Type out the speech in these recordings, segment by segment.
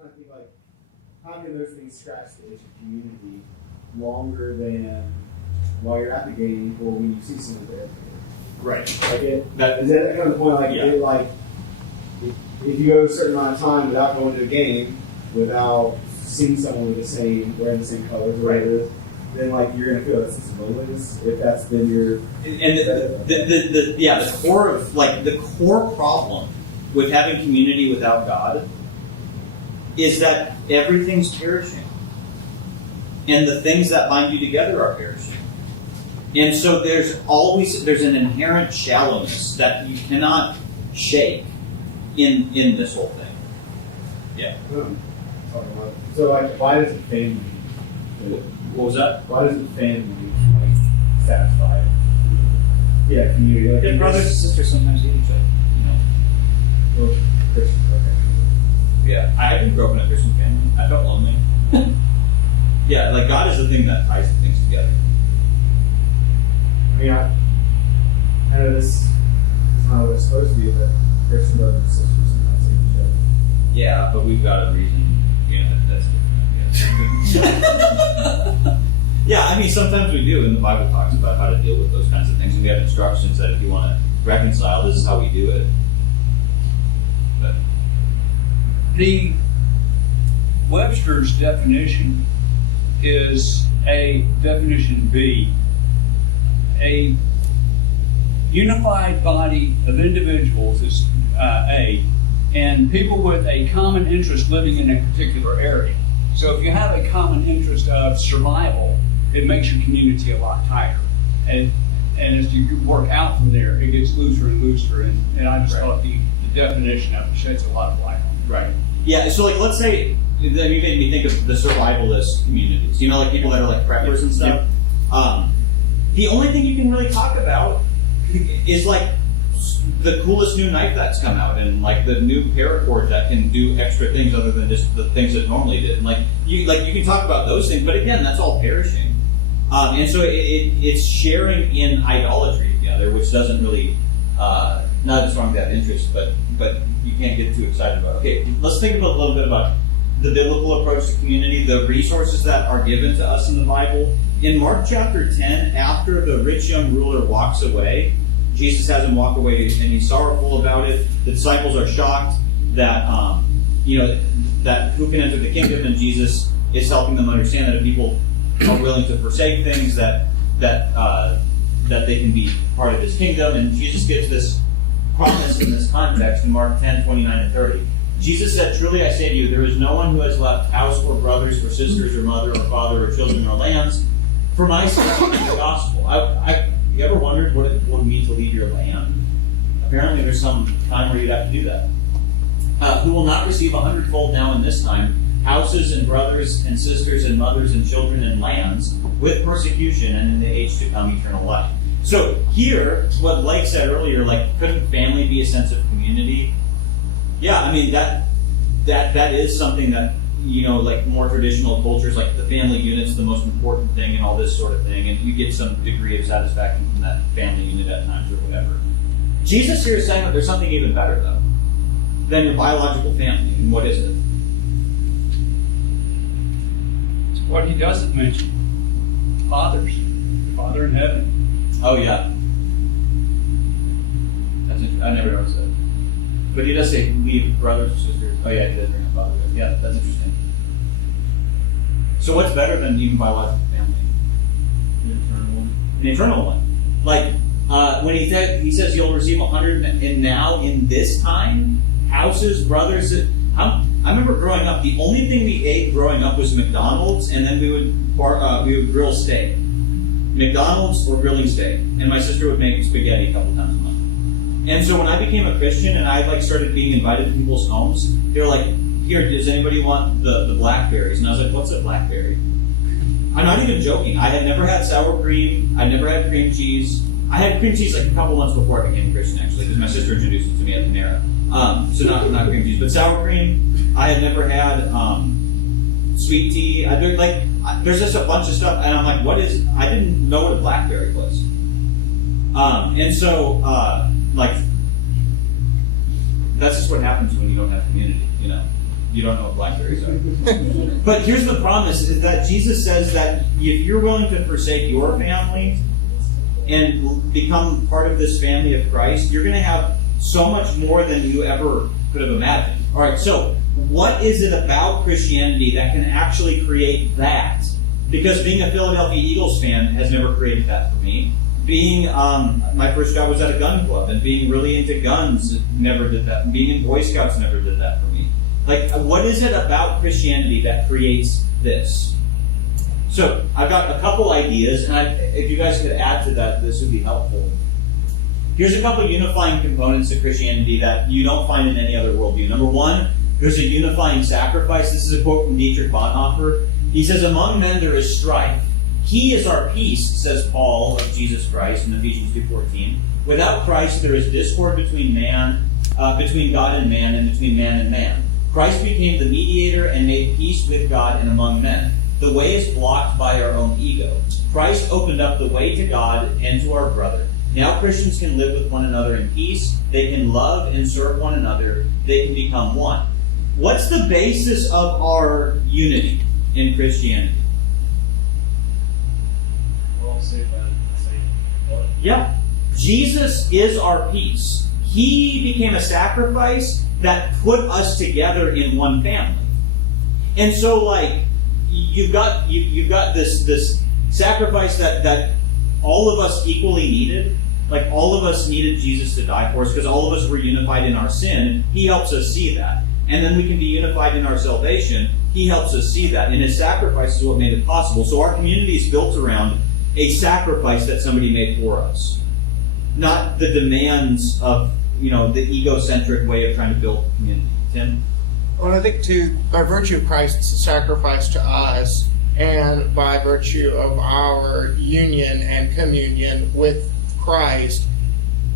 trying to think like, how can those things scratch the itch of community longer than while you're at the game or when you see someone there? Right. Like is that kind of the point? Like, if you go a certain amount of time without going to a game, without seeing someone with the same, wearing the same colors or whatever, then like you're gonna feel that sense of loneliness if that's been your. And the core of the core problem with having community without God is that everything's perishing, and the things that bind you together are perishing. And so there's an inherent shallowness that you cannot shake in this whole thing. Yeah. So like, why does the family? What was that? Why does the family satisfy? Yeah, community. Because brothers and sisters sometimes hate each other. Well, Christian, okay. Yeah, I didn't grow up in a Christian family. I felt lonely. Yeah, God is the thing that ties the things together. I mean, I know this is not what it's supposed to be, but Christian brothers and sisters sometimes hate each other. Yeah, but we've got a reason. That's different. Yeah, I mean, sometimes we do, and the Bible talks about how to deal with those kinds of things, and we have instructions that if you want to reconcile, this is how we do it. But the Webster's definition is a definition B, a unified body of individuals is A, and people with a common interest living in a particular area. So if you have a common interest of survival, it makes your community a lot tighter. And as you work out from there, it gets looser and looser. And I just thought the definition of it sheds a lot of light on it. right. Yeah, so let's say, you made me think of the survivalist communities. People that are preppers and stuff. The only thing you can really talk about is the coolest new knife that's come out, and the new paracord that can do extra things other than just the things it normally did. And you can talk about those things, but again, that's all perishing. And so it's sharing in idolatry together, which doesn't really not as wrong to have interest, but you can't get too excited about it. Okay, let's think about a little bit about the biblical approach to community, the resources that are given to us in the Bible. In Mark chapter 10, after the rich young ruler walks away, Jesus has him walk away, and he's sorrowful about it. The disciples are shocked that that who can enter the kingdom, and Jesus is helping them understand that if people are willing to forsake things, that they can be part of His kingdom. And Jesus gives this promise in this context in Mark 10, 29 and 30. Jesus said, "Truly I say to you, there is no one who has left house or brothers or sisters or mother or father or children or lands for my sake and the gospel." You ever wondered what it would mean to leave your land? Apparently there's some time where you'd have to do that. Who will not receive 100-fold now in this time, houses and brothers and sisters and mothers and children and lands, with persecution, and in the age to come eternal life. So here, what Blake said earlier, couldn't family be a sense of community? Yeah, I mean, that is something that, more traditional cultures, the family unit's the most important thing and all this sort of thing, and you get some degree of satisfaction from that family unit at times or whatever. Jesus here is saying that there's something even better, though, than your biological family. And what is it? It's what he doesn't mention. Fathers. Father in heaven. Oh, yeah. I never noticed that. But he does say leave brothers or sisters. Oh, yeah, he does bring up father. Yeah, that's interesting. So what's better than even biological family? An eternal one. An eternal one. When he says you'll receive 100 now in this time, houses, brothers. I remember growing up, the only thing we ate growing up was McDonald's, and then we would grill steak. McDonald's or grilling steak. And my sister would make spaghetti a couple times a month. And so when I became a Christian and I started being invited to people's homes, they were like, "Here, does anybody want the blackberries?" And I was like, "What's a blackberry?" I'm not even joking. I had never had sour cream. I never had cream cheese. I had cream cheese a couple months before I became a Christian, actually, because my sister introduced it to me at Panera. So not cream cheese, but sour cream. I had never had sweet tea. There's just a bunch of stuff, and I'm like, what is? I didn't know what a blackberry was. And so, that's just what happens when you don't have community, You don't know what blackberries are. But here's the promise, is that Jesus says that if you're willing to forsake your family and become part of this family of Christ, you're going to have so much more than you ever could have imagined. All right, so what is it about Christianity that can actually create that? Because being a Philadelphia Eagles fan has never created that for me. Being, my first job was at a gun club, and being really into guns never did that. Being in Boy Scouts never did that for me. Like, what is it about Christianity that creates this? So, I've got a couple ideas, and if you guys could add to that, this would be helpful. Here's a couple unifying components of Christianity that you don't find in any other worldview. Number one, there's a unifying sacrifice. This is a quote from Dietrich Bonhoeffer. He says, "Among men there is strife. He is our peace," says Paul of Jesus Christ in Ephesians 2:14. "Without Christ there is discord between God and man, and between man and man. Christ became the mediator and made peace with God and among men. The way is blocked by our own ego. Christ opened up the way to God and to our brother. Now Christians can live with one another in peace. They can love and serve one another. They can become one." What's the basis of our unity in Christianity? Yeah. Jesus is our peace. He became a sacrifice that put us together in one family. And so, like, you've got this sacrifice that all of us equally needed. Like, all of us needed Jesus to die for us because all of us were unified in our sin. He helps us see that. And then we can be unified in our salvation. He helps us see that. And his sacrifice is what made it possible. So our community is built around a sacrifice that somebody made for us. Not the demands of, the egocentric way of trying to build a community. Tim? Well, I think, too, by virtue of Christ's sacrifice to us, and by virtue of our union and communion with Christ,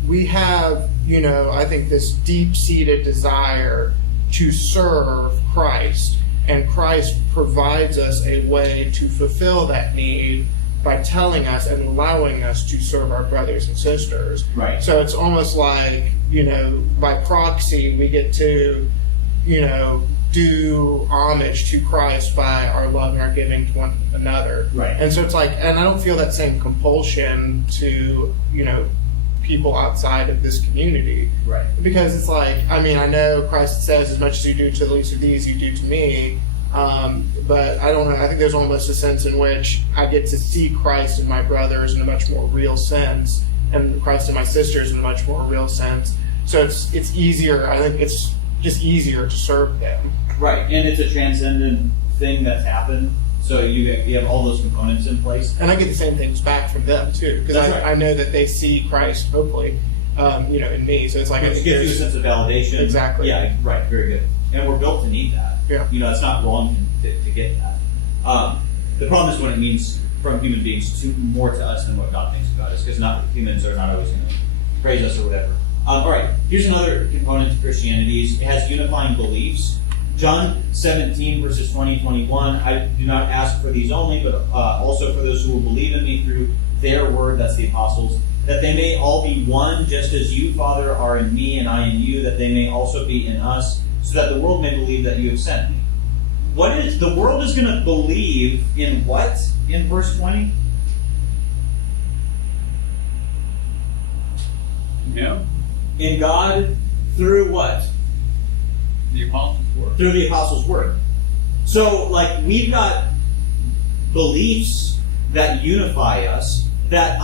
we have, I think, this deep-seated desire to serve Christ. And Christ provides us a way to fulfill that need by telling us and allowing us to serve our brothers and sisters. Right. So it's almost like, by proxy, we get to, do homage to Christ by our love and our giving to one another. Right. And so it's like, and I don't feel that same compulsion to, people outside of this community. Right. Because it's like, I know Christ says, as much as you do to the least of these, you do to me. But I don't know, I think there's almost a sense in which I get to see Christ in my brothers in a much more real sense, and Christ in my sisters in a much more real sense. So it's easier, I think it's just easier to serve them. Right, and it's a transcendent thing that's happened. So you have all those components in place. And I get the same things back from them, too. Because right. I know that they see Christ, hopefully, in me. So it's like, Which gives you a sense of validation. Exactly. Yeah, right, very good. And we're built to need that. Yeah. It's not wrong to get that. The problem is when it means from human beings more to us than what God thinks about us, because humans are not always going to praise us or whatever. All right, here's another component to Christianity. It has unifying beliefs. John 17, verses 20 and 21, "I do not ask for these only, but also for those who will believe in me through their word," that's the apostles, "that they may all be one, just as you, Father, are in me and I in you, that they may also be in us, so that the world may believe that you have sent me." The world is going to believe in what in verse 20? Yeah. In God through what? The apostles' word. Through the apostles' word. So, we've got beliefs that unify us, that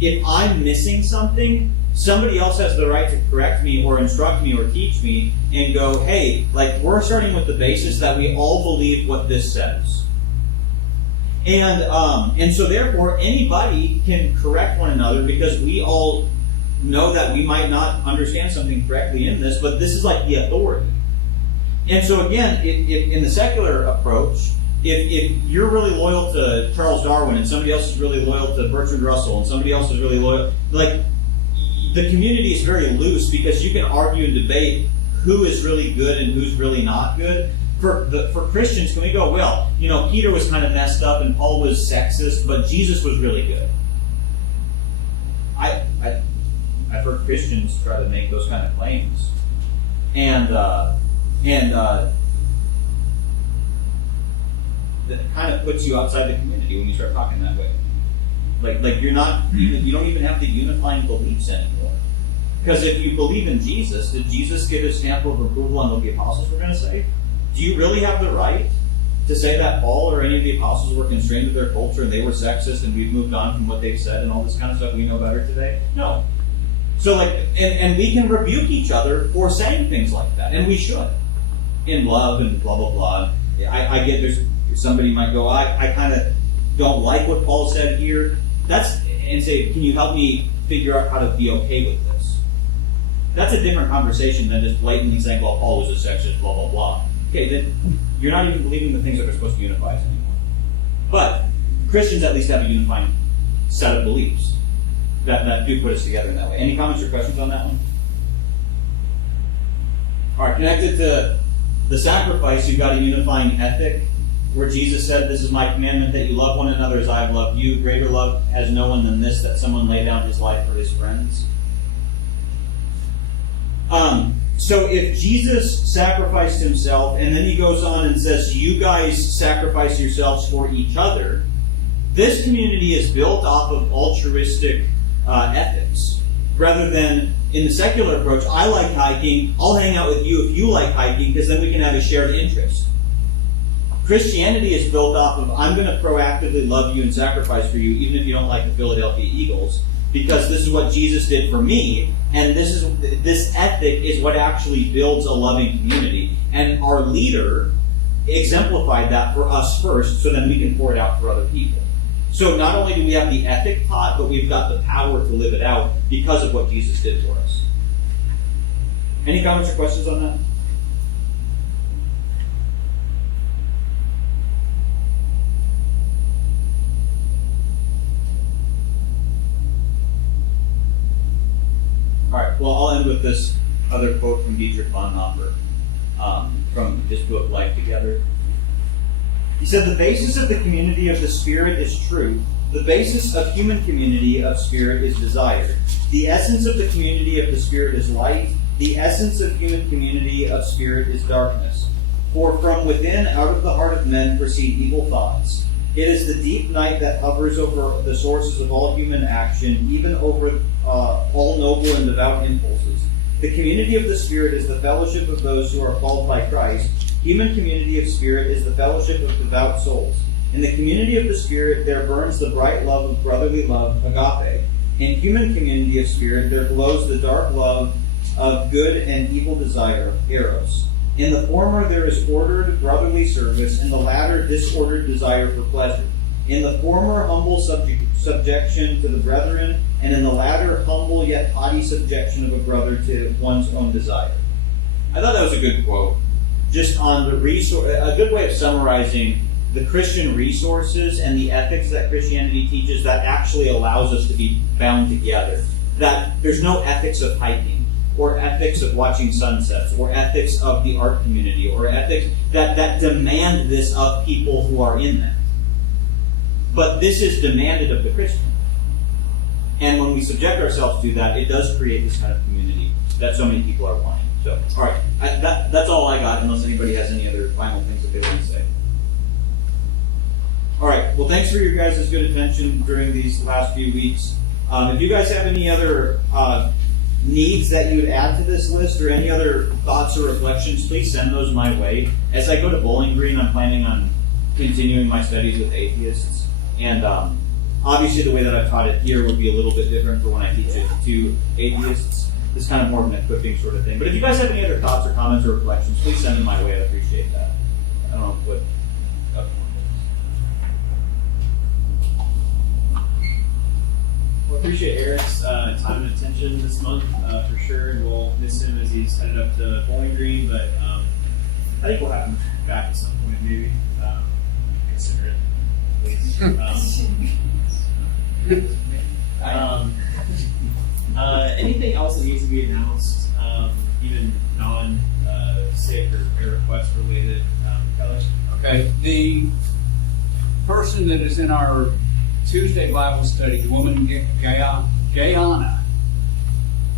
if I'm missing something, somebody else has the right to correct me or instruct me or teach me and go, hey, we're starting with the basis that we all believe what this says. And so therefore anybody can correct one another because we all know that we might not understand something correctly in this, but this is like the authority. And so again, if in the secular approach, if you're really loyal to Charles Darwin and somebody else is really loyal to Bertrand Russell and somebody else is really loyal, the community is very loose because you can argue and debate who is really good and who's really not good. For Christians, can we go, well, Peter was kind of messed up and Paul was sexist, but Jesus was really good. I've heard Christians try to make those kind of claims. And that kind of puts you outside the community when you start talking that way. Like you're not even, you don't even have the unifying beliefs anymore. Because if you believe in Jesus, did Jesus give his stamp of approval on what the apostles were going to say? Do you really have the right to say that Paul or any of the apostles were constrained with their culture and they were sexist and we've moved on from what they've said and all this kind of stuff we know better today? No. So and we can rebuke each other for saying things like that, and we should, in love and blah blah blah. I get there's somebody might go, I kind of don't like what Paul said here. And say, can you help me figure out how to be okay with this? That's a different conversation than just blatantly saying, well, Paul was a sexist, blah blah blah. Okay, then you're not even believing the things that are supposed to unify us anymore. But Christians at least have a unifying set of beliefs that do put us together in that way. Any comments or questions on that one? All right, connected to the sacrifice, you've got a unifying ethic where Jesus said, this is my commandment, that you love one another as I have loved you. Greater love has no one than this, that someone lay down his life for his friends. So if Jesus sacrificed himself, and then he goes on and says, you guys sacrifice yourselves for each other, this community is built off of altruistic ethics. Rather than, in the secular approach, I like hiking, I'll hang out with you if you like hiking, because then we can have a shared interest. Christianity is built off of, I'm going to proactively love you and sacrifice for you, even if you don't like the Philadelphia Eagles, because this is what Jesus did for me, and this ethic is what actually builds a loving community. And our leader exemplified that for us first, so then we can pour it out for other people. So not only do we have the ethic taught, but we've got the power to live it out because of what Jesus did for us. Any comments or questions on that? All right, well, I'll end with this other quote from Dietrich Bonhoeffer from his book, Life Together. He said, the basis of the community of the Spirit is truth. The basis of human community of Spirit is desire. The essence of the community of the Spirit is light. The essence of human community of Spirit is darkness. For from within, out of the heart of men, proceed evil thoughts. It is the deep night that hovers over the sources of all human action, even over all noble and devout impulses. The community of the Spirit is the fellowship of those who are called by Christ. Human community of Spirit is the fellowship of devout souls. In the community of the Spirit, there burns the bright love of brotherly love, agape. In human community of Spirit, there glows the dark love of good and evil desire, eros. In the former, there is ordered brotherly service, in the latter, disordered desire for pleasure. In the former, humble subjection to the brethren, and in the latter, humble yet haughty subjection of a brother to one's own desire. I thought that was a good quote. Just on the a good way of summarizing the Christian resources and the ethics that Christianity teaches that actually allows us to be bound together. That there's no ethics of hiking, or ethics of watching sunsets, or ethics of the art community, or ethics that demand this of people who are in that. But this is demanded of the Christian. And when we subject ourselves to that, it does create this kind of community that so many people are wanting. So, all right, that's all I got, unless anybody has any other final things that they want to say. All right, well, thanks for your guys' good attention during these last few weeks. If you guys have any other needs that you would add to this list, or any other thoughts or reflections, please send those my way. As I go to Bowling Green, I'm planning on continuing my studies with atheists. And obviously the way that I've taught it here would be a little bit different for when I teach it to atheists. It's kind of more of an equipping sort of thing. But if you guys have any other thoughts or comments or reflections, please send them my way. I'd appreciate that. I don't know what other one is. Well, I appreciate Eric's time and attention this month for sure, and we'll miss him as he's headed up to Bowling Green. But I think we'll have him back at some point, maybe. Consider it, please. Anything else that needs to be announced, even non-sick or request related, Kelly? Okay, the person that is in our Tuesday Bible study, the woman Guyana,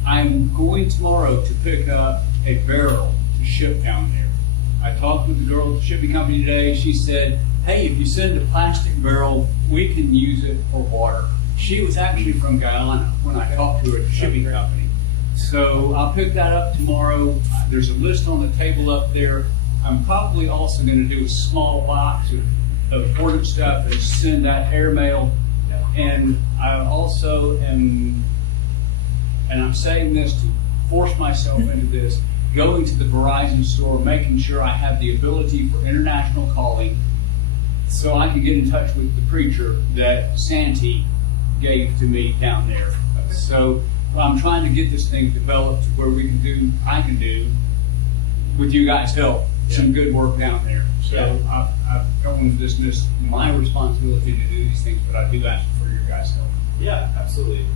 I'm going tomorrow to pick up a barrel to ship down there. I talked with the girl at the shipping company today. She said hey, if you send a plastic barrel, we can use it for water. She was actually from Guyana when I talked to her at the shipping company. So I'll pick that up tomorrow. There's a list on the table up there. I'm probably also going to do a small box of important stuff and send that airmail. And I also am, and I'm saying this to force myself into this, going to the Verizon store, making sure I have the ability for international calling so I can get in touch with the preacher that Santee gave to me down there. So I'm trying to get this thing developed to where I can do, with you guys' help, some good work down there. So I don't want to dismiss my responsibility to do these things, but I do ask for your guys' help. Yeah, absolutely.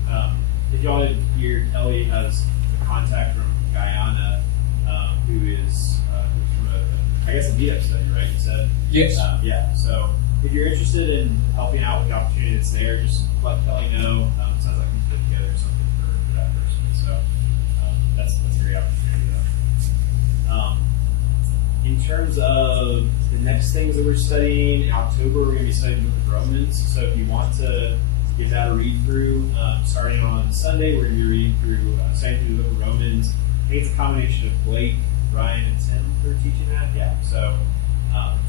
If y'all didn't hear, Ellie has a contact from Guyana who is from I guess a meetup study, right? You said? Yes. Yeah. So if you're interested in helping out with the opportunity that's there, just let Kelly know. It sounds like we put together something for that person. So that's a great opportunity. In terms of the next things that we're studying, in October we're going to be studying the book of Romans. So if you want to give that a read through, starting on Sunday, we're going to be reading through, studying through the book of Romans. I think it's a combination of Blake, Ryan, and Tim that are teaching that. Yeah. So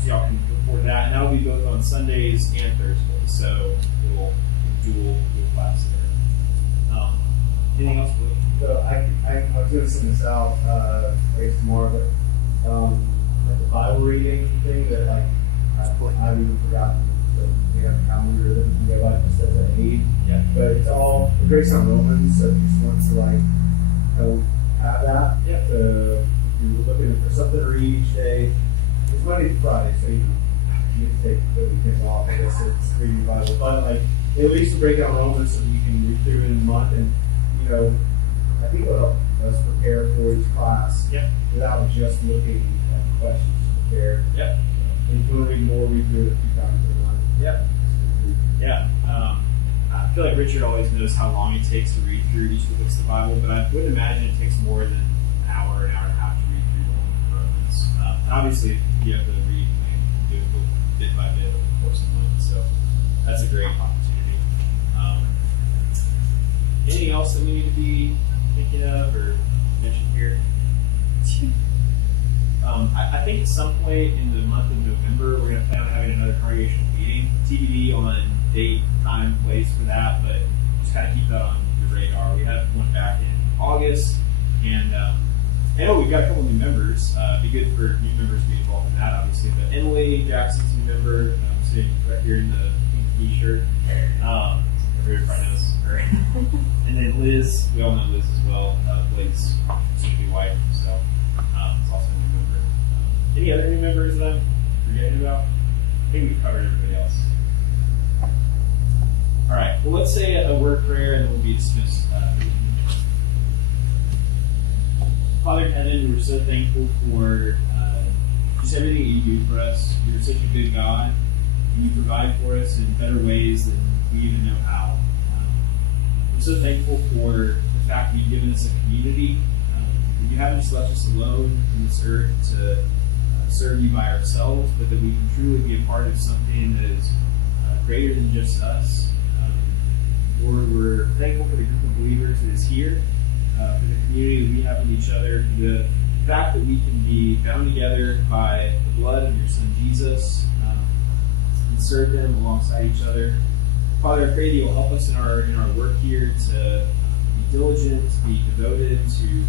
y'all can look forward to that. And that will be both on Sundays and Thursdays. So we'll dual class there. Anything else, Blake? So I was going to send this out, I guess tomorrow, but like the Bible reading thing that I've even forgotten. So we have a calendar that we can go by that says at 8. Yeah. But it's all the Grace on Romans, so if you just want to have that. Yeah. You're looking for something to read each day. It's Monday to Friday, so you can take the weekends off. I guess it's reading the Bible, but at least to break down Romans so you can read through it in a month, and I think it'll help us prepare for each class. Yep. Without just looking at the questions to prepare. Yep. And if you want to read more, read through it a few times a month. Yep. Yeah. I feel like Richard always knows how long it takes to read through each of the books of the Bible, but I wouldn't imagine it takes more than an hour and a half to read through the whole book of Romans. And obviously, you have to read and do it bit by bit over the course of the month, so that's a great opportunity. Anything else that we need to be thinking of or mention here? I think at some point in the month of November, we're going to plan on having another congregational meeting. TBD on date, time, place for that, but just kind of keep that on your radar. We had one back in August, and I know we've got a couple new members. It'd be good for new members to be involved in that, obviously. But Emily Jackson's a new member, sitting right here in the pink t-shirt. Everybody probably knows her. And then Liz, we all know Liz as well. Blake's soon-to-be wife, so it's also a new member. Any other new members that I'm forgetting about? I think we've covered everybody else. All right. Well, let's say a word of prayer, and then we'll be dismissed. Father in heaven, we're so thankful for just everything you do for us. You're such a good God, and you provide for us in better ways than we even know how. I'm so thankful for the fact that you've given us a community. You haven't just left us alone in this earth to serve you by ourselves, but that we can truly be a part of something that is greater than just us. Lord, we're thankful for the group of believers that is here, for the community that we have with each other, for the fact that we can be bound together by the blood of your Son Jesus, and serve them alongside each other. Father, I pray that you'll help us in our work here to be diligent, to be devoted to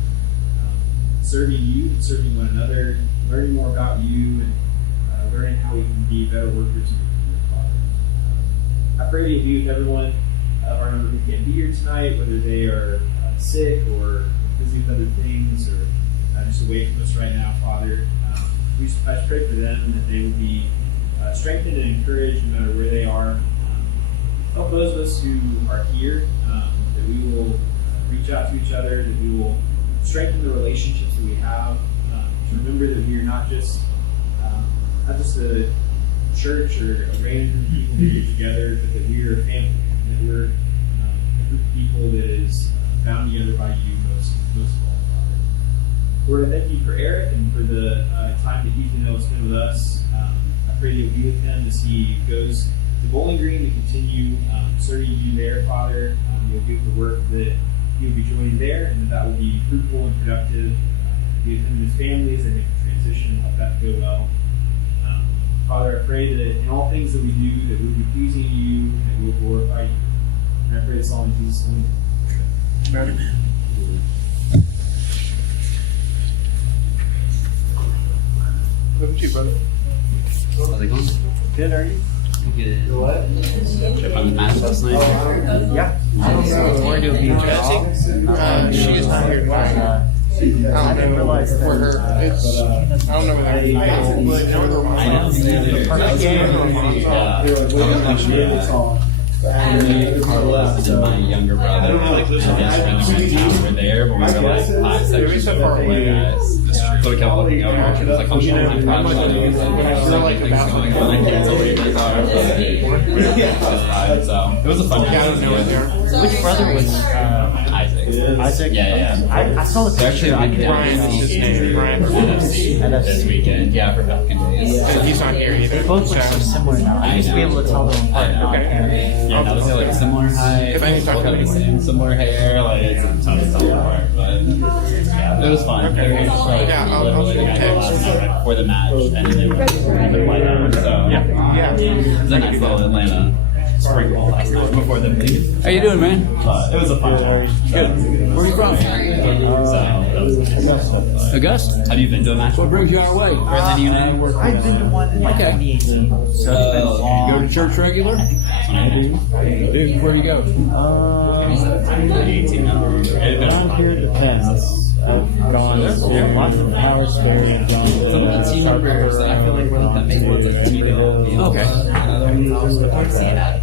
serving you and serving one another, learning more about you, and learning how we can be better workers in your kingdom, Father. I pray that you'll be with everyone of our number who can't be here tonight, whether they are sick or busy with other things or just away from us right now, Father. I just pray for them that they will be strengthened and encouraged no matter where they are. Help those of us who are here, that we will reach out to each other, that we will strengthen the relationships that we have, to remember that we are not just a church or a random people who get together, but that we are a family, that we're a group of people that is bound together by you most of all, Father. Lord, I thank you for Eric and for the time that he's been able to spend with us. I pray that you'll be with him as he goes to Bowling Green to continue serving you there, Father. You'll do the work that he will be joining there, and that will be fruitful and productive. Be with him and his family as they make the transition. Help that go well. Father, I pray that in all things that we do, that we'll be pleasing you and we'll glorify you. And I pray this all in Jesus' name. Look at you, brother. How's it going? Good, are you? Good. Did you find the match last night? Yeah. She is not here tonight. I didn't realize for her. It's, I don't know whether I know. Carlos and my younger brother, like his friends from town were there, but we were like 5 sections away, guys. So we kept looking over, and it was like, oh shit, I'm probably going on. I can't believe they are. So it was a fun time. Which brother was Isaac. Isaac? Yeah. I saw the They're picture. actually I meeting can't Brian is his name. Brian. NFC this weekend. Yeah, for Falcon Days. He's not here either. They both look so similar now. I used to be able to tell them apart. Now I can't. Yeah, no, they're like similar height, If I can talk both like the same, similar hair, like it's tough to tell apart, but yeah, it was fun. They were literally the guy last night right before the match, and then they went to play down. So Yeah. it was a nice little Atlanta spring ball last night before the league. How you doing, man? But it was a fun time. Good. Where are you from? So that was nice. Augusta? Have you been to a match? What brings you our way? Further than you know? I've been to one in like 2018, so it's been a long. Go to church regular? I do. Where you go? 18. Around here depends. I've gone to lots of power stairs. I've gone Some of the team members that I feel like were like that big ones, like Tito. Okay.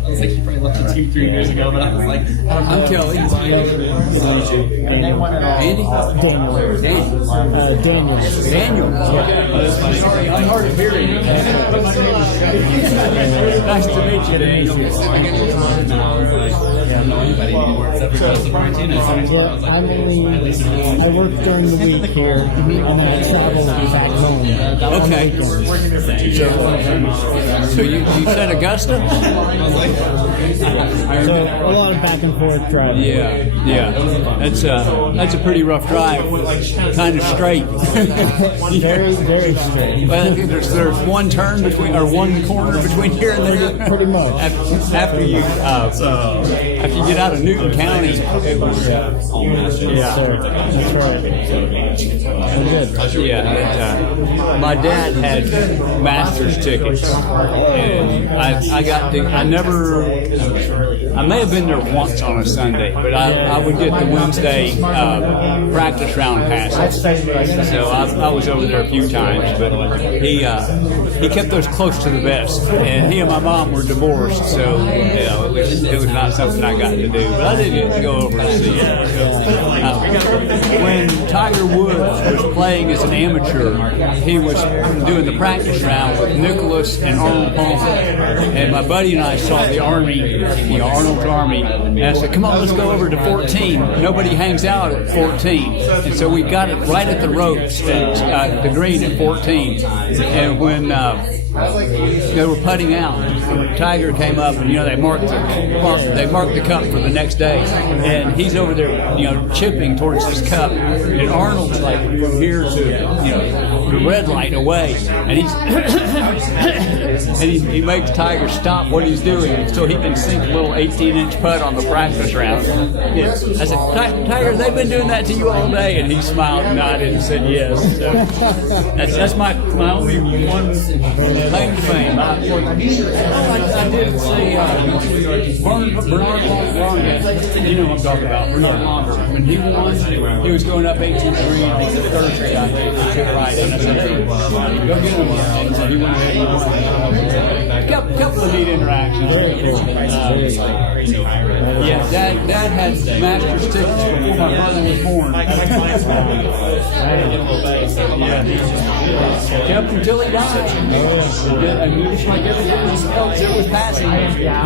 It's like he probably left the team 3 years ago, but I was like, I'm Kelly. And they won it all. Andy? Daniel. Daniel. Sorry, I'm hard of hearing. Nice to meet you, Daniel. I don't know anybody anymore except for Joseph Martinez. Yeah, I'm only, I work during the week here, and then I travel back home. Okay. So you said Augusta? So a lot of back and forth driving. Yeah. That's a pretty rough drive. Kind of straight. Very, very straight. Well, there's one turn between, or one corner between here and there. Pretty much. After you get out of Newton County, it was Yes, sir. That's right. Well, good. yeah. My dad had Masters tickets, and I may have been there once on a Sunday, but I would get the Wednesday practice round passes. So I was over there a few times, but he kept those close to the vest, and he and my mom were divorced, so it was not something I got to do. But I did get to go over and see it. When Tiger Woods was playing as an amateur, he was doing the practice round with Nicholas and Arnold Palmer, and my buddy and I saw the Army, Arnold's Army, and I said, "Come on, let's go over to 14. Nobody hangs out at 14." And so we got it right at the ropes at the green at 14. And when they were putting out, Tiger came up, and they marked the cup for the next day, and he's over there, chipping towards this cup, and Arnold's like from here to the red light away, and he makes Tiger stop what he's doing so he can sink a little 18-inch putt on the practice round. Yes. I said, Tiger, they've been doing that to you all day, and he smiled and nodded and said yes. So that's my only one claim to fame. I did say Bernard Longa. You know what I'm talking about, Bernard Longa. When he won, he was going up 18 to green. I think the Thursday, I think, for chip right. And I said, go get him. And so he went ahead and won. Couple of neat interactions. Yeah, Dad had Masters tickets before my brother was born. Kept until he died. And it was like everything else that was passing.